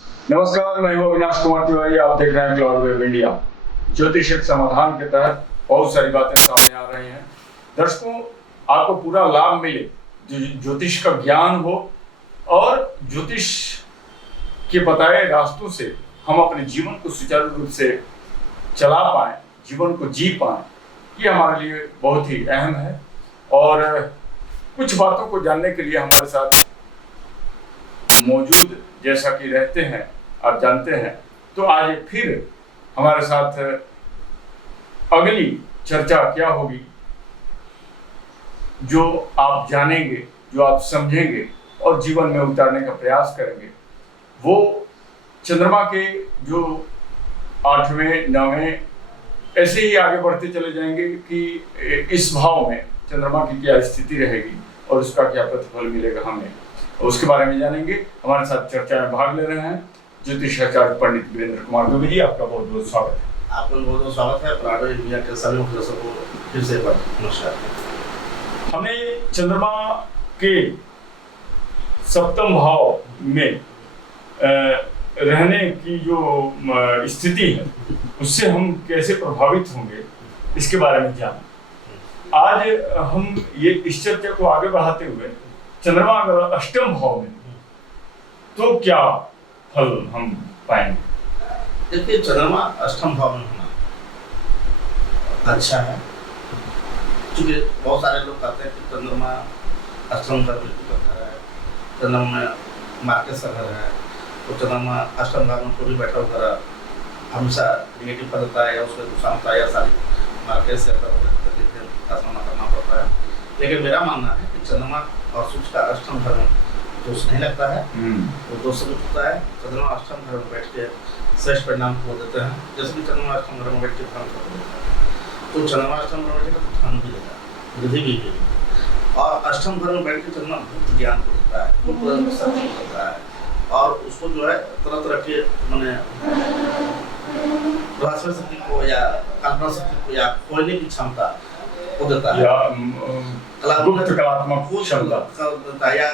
नमस्कार, मैं हूं अविनाश कुमार तिवारी। आप देख रहे हैं क्लाउड वेब इंडिया। ज्योतिष समाधान के तहत बहुत सारी बातें सामने आ रही हैं। दर्शकों, आपको पूरा लाभ मिले, ज्योतिष का ज्ञान हो और ज्योतिष के बताए रास्तों से हम अपने जीवन को सुचारू रूप से चला पाएं, जीवन को जी पाएं, ये हमारे लिए बहुत ही अहम है। और कुछ बातों को जानने के लिए हमारे साथ मौजूद जैसा कि रहते हैं, आप जानते हैं, तो आज फिर हमारे साथ अगली चर्चा क्या होगी, जो आप जानेंगे, जो आप समझेंगे और जीवन में उतारने का प्रयास करेंगे। वो चंद्रमा के जो 8वें 9वें ऐसे ही आगे बढ़ते चले जाएंगे कि इस भाव में चंद्रमा की क्या स्थिति रहेगी और उसका क्या प्रतिफल मिलेगा हमें, उसके बारे में जानेंगे। हमारे साथ चर्चा में भाग ले रहे हैं ज्योतिषाचार्य पंडित वीरेंद्र कुमार दुबे जी। आपका बहुत बहुत स्वागत है। आपका बहुत बहुत स्वागत है। प्राडो इंडिया के सभी दर्शकों को फिर से नमस्कार। हमने चंद्रमा के सप्तम भाव में रहने की जो स्थिति है, उससे हम कैसे प्रभावित होंगे, इसके बारे में जाना। आज हम ये इस चर्चा को आगे बढ़ाते हुए, चंद्रमा अगर अष्टम भाव में तो क्या फल हम पाएंगे? देखिए, चंद्रमा अष्टम भाव में होना अच्छा है, क्योंकि बहुत सारे लोग कहते हैं कि चंद्रमा अष्टम घर में करता है, चंद्रमा में मार्केट का घर है, तो चंद्रमा अष्टम भाव में कोई भी बैठा हुआ हमेशा निगेटिव फल होता है या उसका नुकसान होता है या सारी मार्केट से का सामना करना पड़ता है। लेकिन मेरा मानना है कि चंद्रमा और सूर्य का अष्टम घर में दोष नहीं लगता है, वो दोष होता है। चंद्रमा अष्टम घर में बैठ के श्रेष्ठ परिणाम को देते हैं। जैसे कि चंद्रमा अष्टम घर में बैठ के धन को देता है, तो चंद्रमा अष्टम घर में बैठेगा तो धन भी देगा, वृद्धि भी देगा। और अष्टम घर में बैठ के चंद्रमा गुप्त ज्ञान को देता है, गुप्त शक्ति को देता है, और उसको जो है तरह तरह के माने रहस्य शक्ति को या कल्पना शक्ति को या खोजने की क्षमता को देता है, गुप्त कलात्मक क्षमता या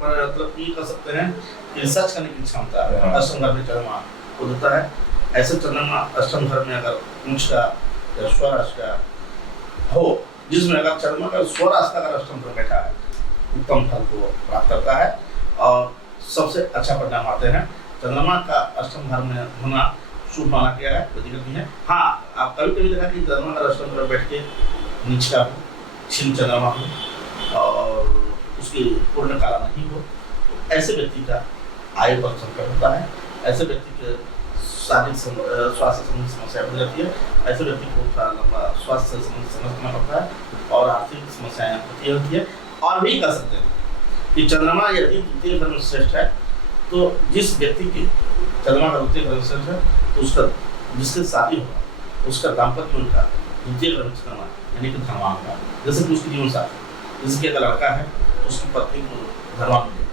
मतलब ये कह सकते हैं कि रिसर्च करने की क्षमता अष्टम घर में चंद्रमा को देता है। ऐसे चंद्रमा अष्टम घर में अगर उच्च का या स्वराष्ट्र का हो, जिसमें अगर चंद्रमा का स्वराष्ट्र अगर अष्टम घर बैठा है, उत्तम फल को प्राप्त करता है और सबसे अच्छा परिणाम आते हैं। चंद्रमा का अष्टम घर में होना शुभ माना गया है, प्रतिगत है। हाँ, आप कभी कभी देखा कि चंद्रमा का अष्टम घर बैठ के नीच का हो, छिन्न चंद्रमा हो और उसकी पूर्ण काला नहीं हो, तो ऐसे व्यक्ति का आयु पर संकट होता है, ऐसे व्यक्ति के शारीरिक स्वास्थ्य संबंधी समस्या हो जाती है, ऐसे व्यक्ति को थोड़ा लंबा स्वास्थ्य संबंधी समस्या पड़ता है और आर्थिक समस्याएं होती है। और भी कह सकते हैं कि चंद्रमा यदि द्वितीय घर में श्रेष्ठ है, तो जिस व्यक्ति की चंद्रमा का द्वितीय घर में श्रेष्ठ है, तो उसका जिससे शादी होगा उसका दाम्पत्य जीवन का द्वितीय घर में चंद्रमा यानी कि धनवान का, जैसे कि उसकी जीवन साथी, जैसे कि अगर लड़का है उसकी पत्नी को धनवान मिलेगा,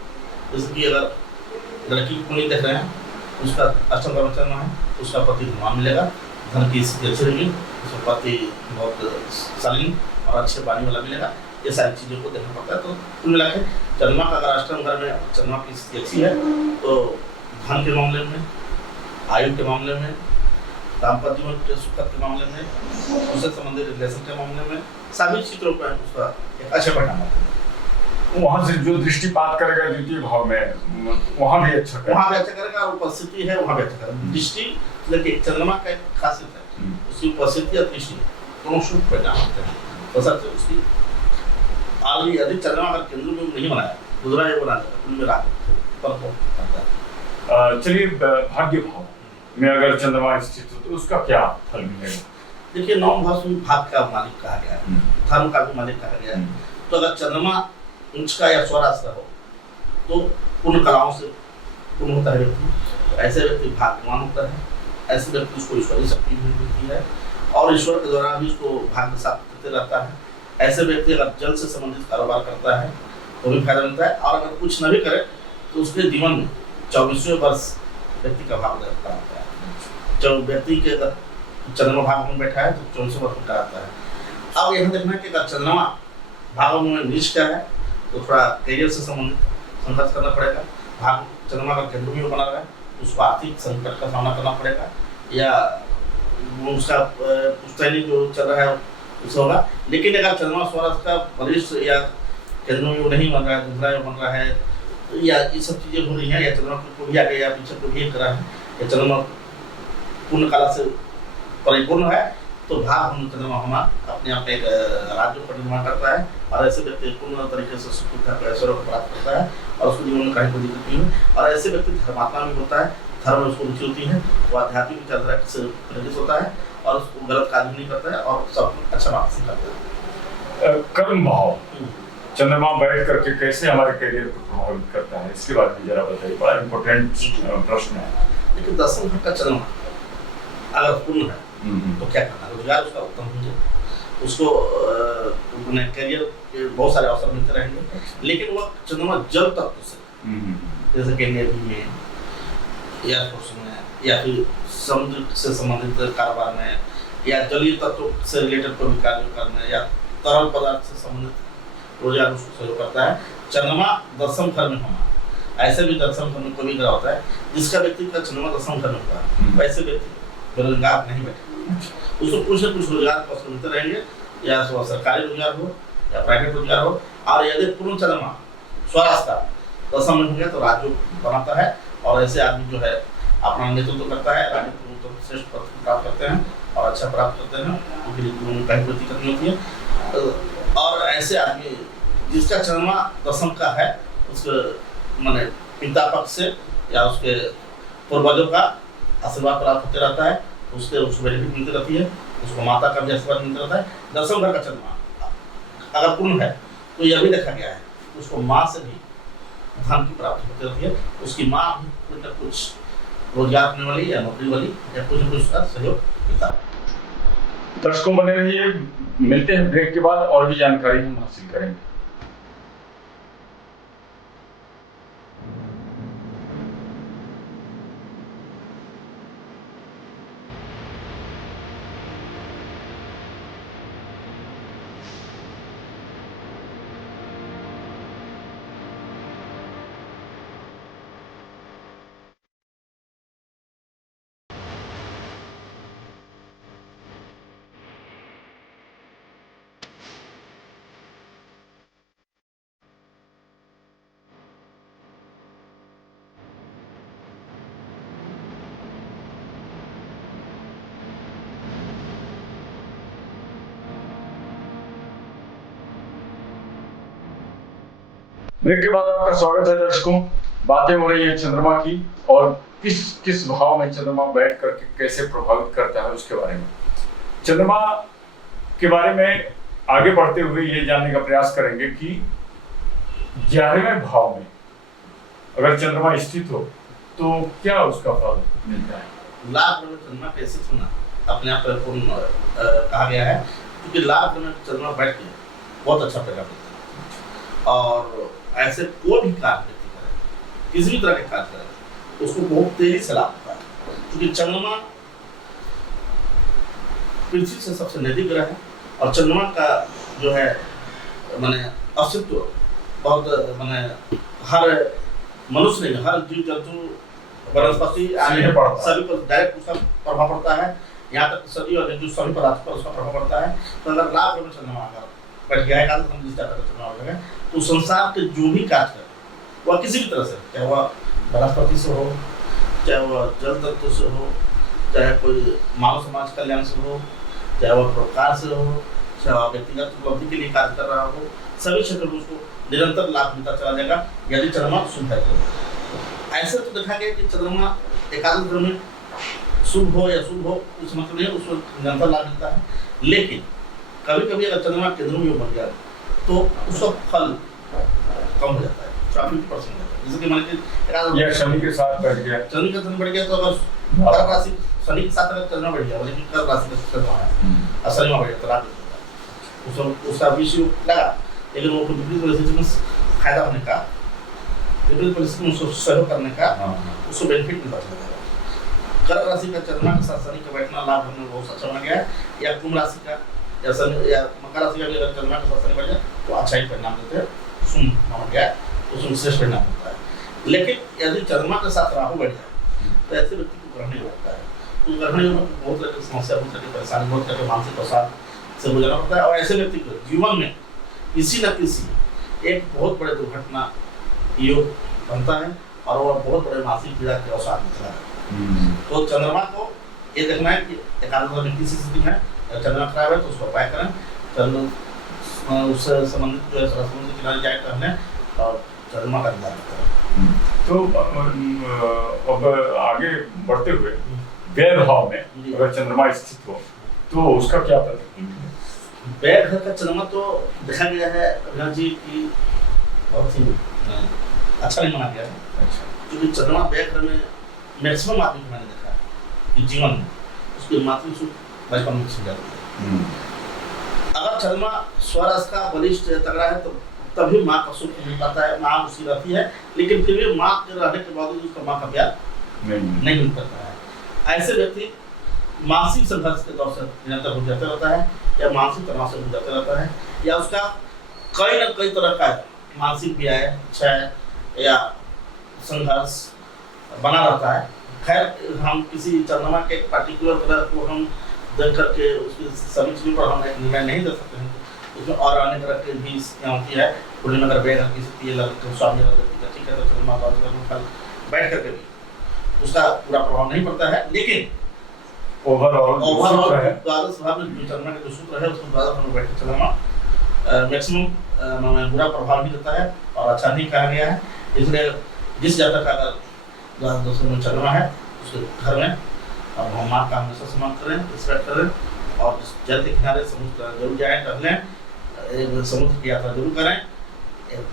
जैसे कि अगर लड़की को नहीं देख रहे हैं, उसका अष्टम घर में चंद्रमा है, उसका पति धनवान मिलेगा, धन की स्थिति अच्छी रहेगी, उसका पति बहुत शालीन और अच्छे वाणी वाला मिलेगा। ये सारी चीज़ों को देखना पड़ता है। तो कुल मिला के चंद्रमा का अगर अष्टम घर में चंद्रमा की स्थिति अच्छी है, तो धन के मामले में, आयु के मामले में, दाम्पत्य जीवन के सुखद के मामले में, उससे संबंधित रिलेशन के मामले में, सभी क्षेत्रों पर उसका एक अच्छा परिणाम आता है। वहाँ से जो दृष्टिपात करेगा द्वितीय भाव में, वहाँ भी अच्छा करेगा और उपस्थिति है वहाँ भी अच्छा करेगा। दृष्टि लेकिन चंद्रमा का एक खासियत है, उसकी उपस्थिति या दृष्टि दोनों शुभ परिणाम होते हैं। तो सबसे उसकी आगे यदि चंद्रमा अगर केंद्र में नहीं बनाया, दूसरा ये बना उनमें राग करता है। चलिए, भाग्य भाव में अगर चंद्रमा स्थित हो तो उसका क्या फल मिलेगा? देखिए, नवम भाव में भाग्य का मालिक कहा गया है, धर्म का भी मालिक कहा गया है। तो अगर चंद्रमा उच्च का या स्वराष्ट्र हो, तो पूर्ण कलाओं से पूर्ण होता है व्यक्ति, ऐसे व्यक्ति भाग्यवान होता है, ऐसे व्यक्ति उसको ईश्वरीय शक्ति भी मिलती है और ईश्वर के द्वारा भी उसको भाग्य साथ करते रहता है। ऐसे व्यक्ति अगर जल से संबंधित कारोबार करता है तो भी फायदा मिलता है, और अगर कुछ न भी करे तो उसके जीवन में 24वें वर्ष व्यक्ति का भाग रहता है। जब व्यक्ति के अगर चंद्रमा भाग में बैठा है तो 24वें वर्ष में कराता है। अब यहाँ देखना है कि अगर चंद्रमा भाग में नीच का है तो थोड़ा करियर से संबंधित संघर्ष करना पड़ेगा। भाग चंद्रमा का केंद्र में बना रहा है उसको आर्थिक संकट का सामना करना पड़ेगा, या उसका पुश्तैनी जो चल रहा है उससे होगा। लेकिन अगर चंद्रमा स्वराज का वरिष्ठ या केंद्र में वो नहीं बन रहा है, दूसरा में बन रहा है, या ये सब चीज़ें हो रही हैं, या चंद्रमा को भी आगे या पीछे को भी करा है, या चंद्रमा पूर्ण काला से परिपूर्ण है, तो भाव हम चंद्रमा हमारा अपने आप एक राज्य पर निर्माण करता है, और ऐसे व्यक्ति पूर्ण तरीके से सुखता को ऐश्वर्य को प्राप्त करता है, और उसको जीवन में कहीं कोई दिक्कत नहीं है। और ऐसे व्यक्ति धर्मात्मा भी होता है, धर्म में उसको रुचि होती है, वो आध्यात्मिक विचारधारा से प्रेरित होता है, और उसको गलत कार्य नहीं करता है, और सब अच्छा मार्गदर्शन करता है। कर्म भाव चंद्रमा बैठ करके कैसे हमारे करियर को प्रभावित करता है, इसके बारे में जरा बताइए, बड़ा इम्पोर्टेंट प्रश्न है। लेकिन दसम घर का चंद्रमा अगर पूर्ण है तो क्या करना, रोजगार उसका उत्तम होंगे, उसको करियर के बहुत सारे अवसर मिलते रहेंगे। लेकिन वह चंद्रमा जल तत्व से, जैसे कि नेवी में, एयरफोर्स में, या फिर समुद्र से संबंधित कारोबार में, या जलीय तत्व से रिलेटेड कोई भी कार्य करने, या तरल पदार्थ से संबंधित रोजगार उसको सहयोग करता है। चंद्रमा दसम घर में होना, ऐसे भी दसम घर में कोई भी ग्रह होता है जिसका व्यक्ति का चंद्रमा दसम घर में होता है, वैसे व्यक्ति बेरोजगार नहीं बैठे, उसको कुछ न कुछ रोजगार के अवसर मिलते रहेंगे, या सरकारी रोजगार हो या प्राइवेट रोजगार हो। और यदि पूर्ण चंद्रमा स्वराज का दसम में हो गया तो राज्य बनाता है, और ऐसे आदमी जो है अपना नेतृत्व करता है, राजनीति में श्रेष्ठ पद प्राप्त करते हैं और अच्छा प्राप्त करते हैं, उनके लिए जीवन में कहीं कोई दिक्कत नहीं होती है। और ऐसे आदमी जिसका चंद्रमा दसम का है, उसके माने पिता पक्ष से या उसके पूर्वजों का आशीर्वाद प्राप्त होते रहता है, उसको बेनिफिट मिलती रहती है, उसको माता का भी आशीर्वाद मिलता रहता है। दसम घर का चंद्रमा अगर पूर्ण है तो यह भी देखा गया है उसको माँ से भी धन की प्राप्ति होती रहती है, उसकी माँ भी कुछ न कुछ रोजगार करने वाली या नौकरी वाली या कुछ न कुछ सहयोग देता है। दर्शकों बने रहिए, मिलते हैं ब्रेक के बाद, और भी जानकारी हम हासिल करेंगे। ब्रेक के बाद आपका स्वागत है दर्शकों। बातें हो रही है चंद्रमा की, और किस किस भाव में चंद्रमा बैठ करके कैसे प्रभावित करता है उसके बारे में। चंद्रमा के बारे में आगे बढ़ते हुए ये जानने का प्रयास करेंगे कि 11वें भाव में अगर चंद्रमा स्थित हो तो क्या उसका फल मिलता है। लाभ में चंद्रमा कैसे चुना अपने आप पर कहा गया है, क्योंकि लाभ में चंद्रमा बैठ के बहुत अच्छा पैदा करता है, और ऐसे कोई भी कार्य व्यक्ति करे, किसी भी तरह के कार्य करे, उसको बहुत तेजी से लाभ होता है, क्योंकि चंद्रमा पृथ्वी से सबसे नजदीक ग्रह है, और चंद्रमा का जो है माने अस्तित्व बहुत माने हर मनुष्य नहीं, हर जीव जंतु वनस्पति सभी पर डायरेक्ट उसका प्रभाव पड़ता है। यहाँ तक सभी और जंतु सभी पदार्थ पर उसका प्रभाव पड़ता है। तो अगर लाभ में चंद्रमा अगर बैठ गया है, चंद्रमा हो गया, तो संसार के जो भी कार्य करे वह किसी भी तरह से, चाहे वह वनस्पति से हो, चाहे वह जल तत्व से हो, चाहे कोई मानव समाज कल्याण से हो, चाहे वह परोपकार से हो, चाहे वह व्यक्तिगत उपलब्धि के लिए कार्य कर रहा हो, सभी क्षेत्रों में उसको निरंतर लाभ मिलता चला जाएगा यदि चंद्रमा शुभ है। ऐसे तो देखा गया कि चंद्रमा एकादश ग्रह में शुभ हो या शुभ हो उस मतलब नहीं, उसको निरंतर लाभ मिलता है। लेकिन कभी कभी अगर चंद्रमा केंद्र में बन गया तो उसका फल कम हो जाता है, 50% जैसे कि मान लीजिए या शनि के साथ बैठ गया, शनि का चंद्र बढ़ गया, तो अगर कर्क राशि शनि के साथ अगर चंद्रमा बढ़ गया, लेकिन कर्क राशि का चंद्रमा है और शनि बढ़ गया तो लाभ मिलता है, उसका विषय लगा, लेकिन वो विपरीत परिस्थिति में फायदा होने का, विपरीत परिस्थिति में उसको सहयोग करने का उसको बेनिफिट मिलता है। कर्क राशि का चंद्रमा के साथ शनि का बैठना लाभ होने में बहुत अच्छा बना गया है, या कुंभ राशि का या शनि या मकर राशि का भी अगर चंद्रमा के साथ शनि बैठ जाए तो अच्छा ही परिणाम देते हैं, शुभ माना गया है, उसमें श्रेष्ठ परिणाम होता है। लेकिन यदि चंद्रमा के साथ राहु बैठ जाए तो ऐसे व्यक्ति को ग्रहण योग होता है। तो ग्रहण योग में बहुत तरह की समस्या, बहुत तरह की परेशानी, बहुत तरह के मानसिक अवसाद से गुजरना पड़ता है और ऐसे व्यक्ति को जीवन में किसी न किसी एक बहुत बड़े दुर्घटना योग बनता है और वह बहुत बड़े मानसिक पीड़ा के अवसाद में चला है। तो चंद्रमा को ये देखना है कि एकाग्रता में किस स्थिति में चंद्रमा खराब है तो उसको उपाय करें, चंद्र उससे संबंधित जो है समुद्र किनारे जाए टहलें और चंद्रमा का ध्यान करें। तो अब आगे बढ़ते हुए व्यय भाव में अगर चंद्रमा स्थित हो तो उसका क्या प्रतिक्रिया है? व्यय घर का चंद्रमा तो देखा गया है अभिनव जी की बहुत ही अच्छा नहीं माना गया है। अच्छा, क्योंकि चंद्रमा व्यय घर में मैक्सिमम आदमी को मैंने देखा है कि जीवन में उसकी मातृ सुख बचपन में छिप जाती है। अगर चंद्रमा स्वराज का बलिष्ठ तगड़ा है तो तभी माँ का सुख मिल पाता है, माँ उसकी रहती है, लेकिन फिर भी माँ के रहने के बावजूद उसका माँ का प्यार नहीं मिल पाता है। ऐसे व्यक्ति मानसिक संघर्ष के दौर से निरंतर गुजरते रहता है या मानसिक तनाव से गुजरते रहता है या उसका कई न कई तरह का मानसिक व्यय, क्षय या संघर्ष बना रहता है। खैर हम किसी चंद्रमा के पार्टिकुलर ग्रह को हम देख करके उसकी सभी चीज़ों पर हम एक निर्णय नहीं दे सकते हैं। उसमें और अन्य ग्रह की भी स्थितियाँ होती है। खुले में अगर बेग की स्थिति लगती स्वामी ठीक है तो चंद्रमा का फल बैठ करके भी उसका पूरा प्रभाव नहीं पड़ता है, लेकिन ओवरऑल द्वादश भाव में जो चंद्रमा का जो सूत्र है उसको द्वादश भाव में बैठ के चंद्रमा मैक्सिमम बुरा प्रभाव भी देता है और अच्छा नहीं कहा गया है। इसलिए जिस जातक का अगर द्वादश में चंद्रमा है उसके घर में अब हम माँ का हमेशा सम्मान करें, रिस्पेक्ट करें और जल के किनारे समुद्र जरूर जाएं, टहलें, समुद्र की यात्रा जरूर करें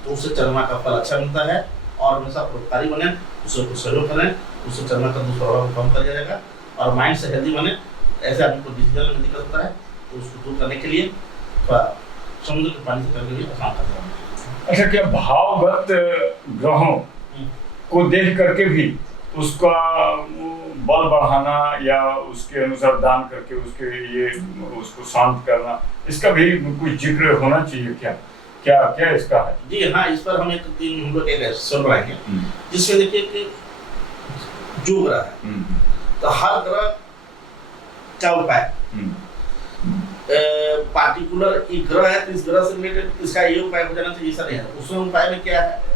तो उससे चंद्रमा का फल अच्छा मिलता है और हमेशा परोपकारी बने, उससे सहयोग करें, उससे चंद्रमा का दुष्प्रभाव कम कर दिया जाएगा और माइंड से हेल्दी बने। ऐसे आदमी को डिसीजन में दिक्कत होता है तो उसको दूर करने के लिए थोड़ा समुद्र के पानी से करके भी आसान करता है। अच्छा, क्या भावगत ग्रहों को देख करके भी उसका बल बढ़ाना या उसके अनुसार दान करके उसके ये उसको शांत करना, इसका भी कुछ जिक्र होना चाहिए क्या? क्या क्या इसका है? जी हाँ, इस पर हम एक दिन हम लोग एक सुन रहे हैं जिसमें देखिए कि जो ग्रह है तो हर ग्रह का उपाय पार्टिकुलर एक ग्रह है तो इस ग्रह से रिलेटेड इसका ये उपाय हो जाना चाहिए, ऐसा नहीं है। उसमें उपाय में क्या है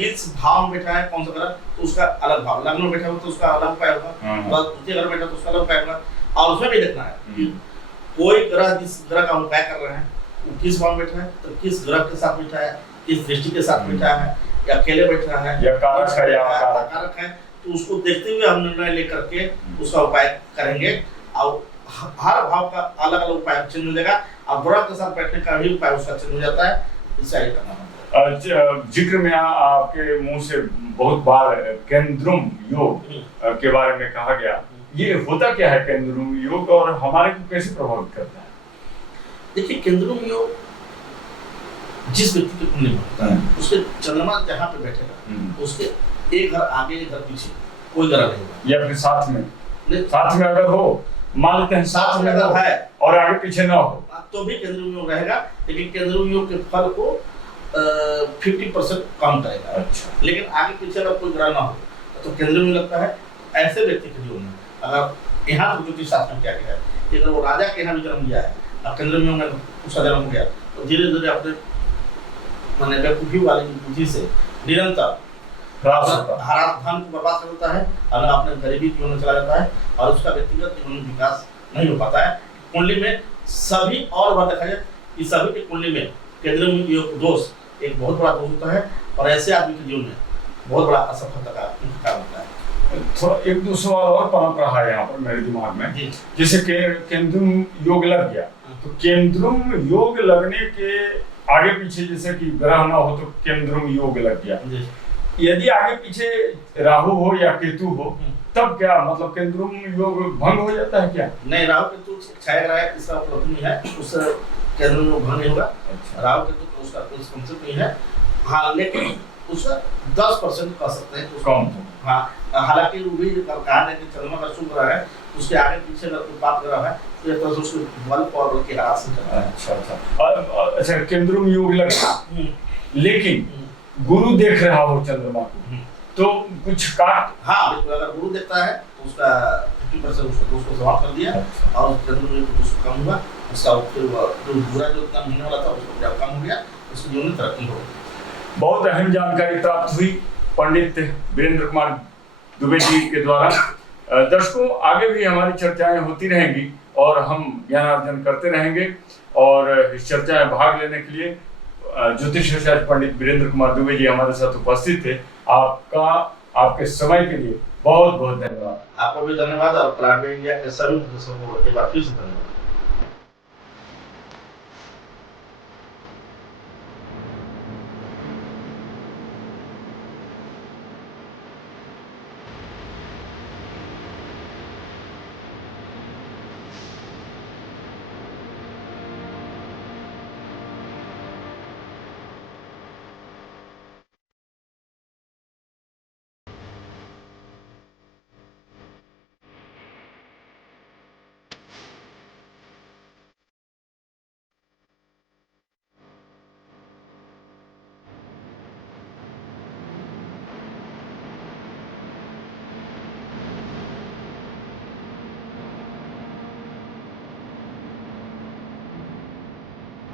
इस भाव में बैठा है कौन सा ग्रह तो उसका अलग भाव, लग्न में बैठा हो तो उसका अलग उपाय होगा, द्वितीय ग्रह बैठा तो उसका अलग उपाय होगा। और उसमें भी देखना है कि कोई ग्रह जिस ग्रह का उपाय कर रहे हैं वो किस भाव में बैठा है, तो किस ग्रह के साथ बैठा है, किस दृष्टि के साथ बैठा है या अकेले बैठा है या कारक है, तो उसको देखते हुए हम निर्णय लेकर के उसका उपाय करेंगे और हर भाव का अलग अलग उपाय चेंज हो जाएगा और ग्रह के साथ बैठने का भी उपाय उसका चेंज हो जाता है। इससे आगे करना पड़ता है। जिक्र में आपके मुंह से बहुत बार केंद्रुम योग के बारे में कहा गया, ये होता क्या है केंद्रुम योग और हमारे को कैसे प्रभावित करता है? देखिए, केंद्रुम योग जिस व्यक्ति के कुंडली में होता है उसके चंद्रमा जहाँ पे बैठेगा उसके एक घर आगे एक घर पीछे कोई ग्रह नहीं होगा या फिर साथ में अगर हो, मान लेते हैं साथ में अगर है और आगे पीछे ना हो तो भी केंद्रुम योग रहेगा, लेकिन केंद्रुम योग के फल को 50% कम करेगा। अच्छा, लेकिन आगे पीछे अगर कोई ग्रह ना हो तो केंद्रुम योग लगता है। ऐसे व्यक्ति के जीवन में अगर यहाँ तो ज्योतिष शास्त्र में क्या गया है कि अगर वो राजा के यहाँ भी जन्म लिया है और केंद्रुम योग में उसका जन्म हो गया तो धीरे धीरे अपने माने बेवकूफी वाली बुद्धि से निरंतर धन को बर्बाद कर देता है और अपने गरीबी जीवन में चला जाता है और उसका व्यक्तिगत जीवन में विकास नहीं हो पाता है। कुंडली में सभी और बात देखा जाए कि सभी की कुंडली में केंद्रुम योग दोष एक बहुत बड़ा दोष होता है और ऐसे आदमी के जीवन में बहुत बड़ा असफलता का कारण होता है। थोड़ा एक दो सवाल और पनप रहा है यहाँ पर मेरे दिमाग में, जैसे केंद्रुम योग लग गया तो केंद्रुम योग लगने के आगे पीछे जैसे कि ग्रह ना हो तो केंद्रुम योग लग गया, यदि आगे पीछे राहु हो या केतु हो तब क्या मतलब केंद्रुम योग भंग हो जाता है क्या? नहीं, राहु केतु छाया ग्रह है, इसका उपलब्ध नहीं है, उससे केंद्रुम योग भंग नहीं होगा। अच्छा, राहु केतु तो उसका कोई कंसेप्ट नहीं है। हाँ, लेकिन उसका 10% कह सकते हैं कम। हाँ, हालांकि वो भी कहा है कि चंद्रमा का शुभ ग्रह है उसके आगे पीछे अगर कोई पाप ग्रह है तो एक तरह से उसको बल और बल के हाथ से करता है। अच्छा, केंद्रुम योग लगा लेकिन गुरु देख रहा हो चंद्रमा को तो कुछ काट हाँ बिल्कुल, अगर गुरु देखता है तो उसका 50% उसको दोष को समाप्त कर दिया और जनरल में दोष कम हुआ, उसका फिर जो बुरा जो इतना महीने वाला था उसको जब कम हो गया, उसकी जीवन में तरक्की हो गई। बहुत अहम जानकारी प्राप्त हुई पंडित वीरेंद्र कुमार दुबे जी के द्वारा। दर्शकों, आगे भी हमारी चर्चाएं होती रहेंगी और हम ज्ञानार्जन करते रहेंगे, और इस चर्चा में भाग लेने के लिए ज्योतिषाचार्य पंडित वीरेंद्र कुमार दुबे जी हमारे साथ उपस्थित थे। आपके समय के लिए बहुत बहुत धन्यवाद। आपको भी धन्यवाद और प्लान इंडिया के सभी सदस्यों को एक बार फिर से धन्यवाद।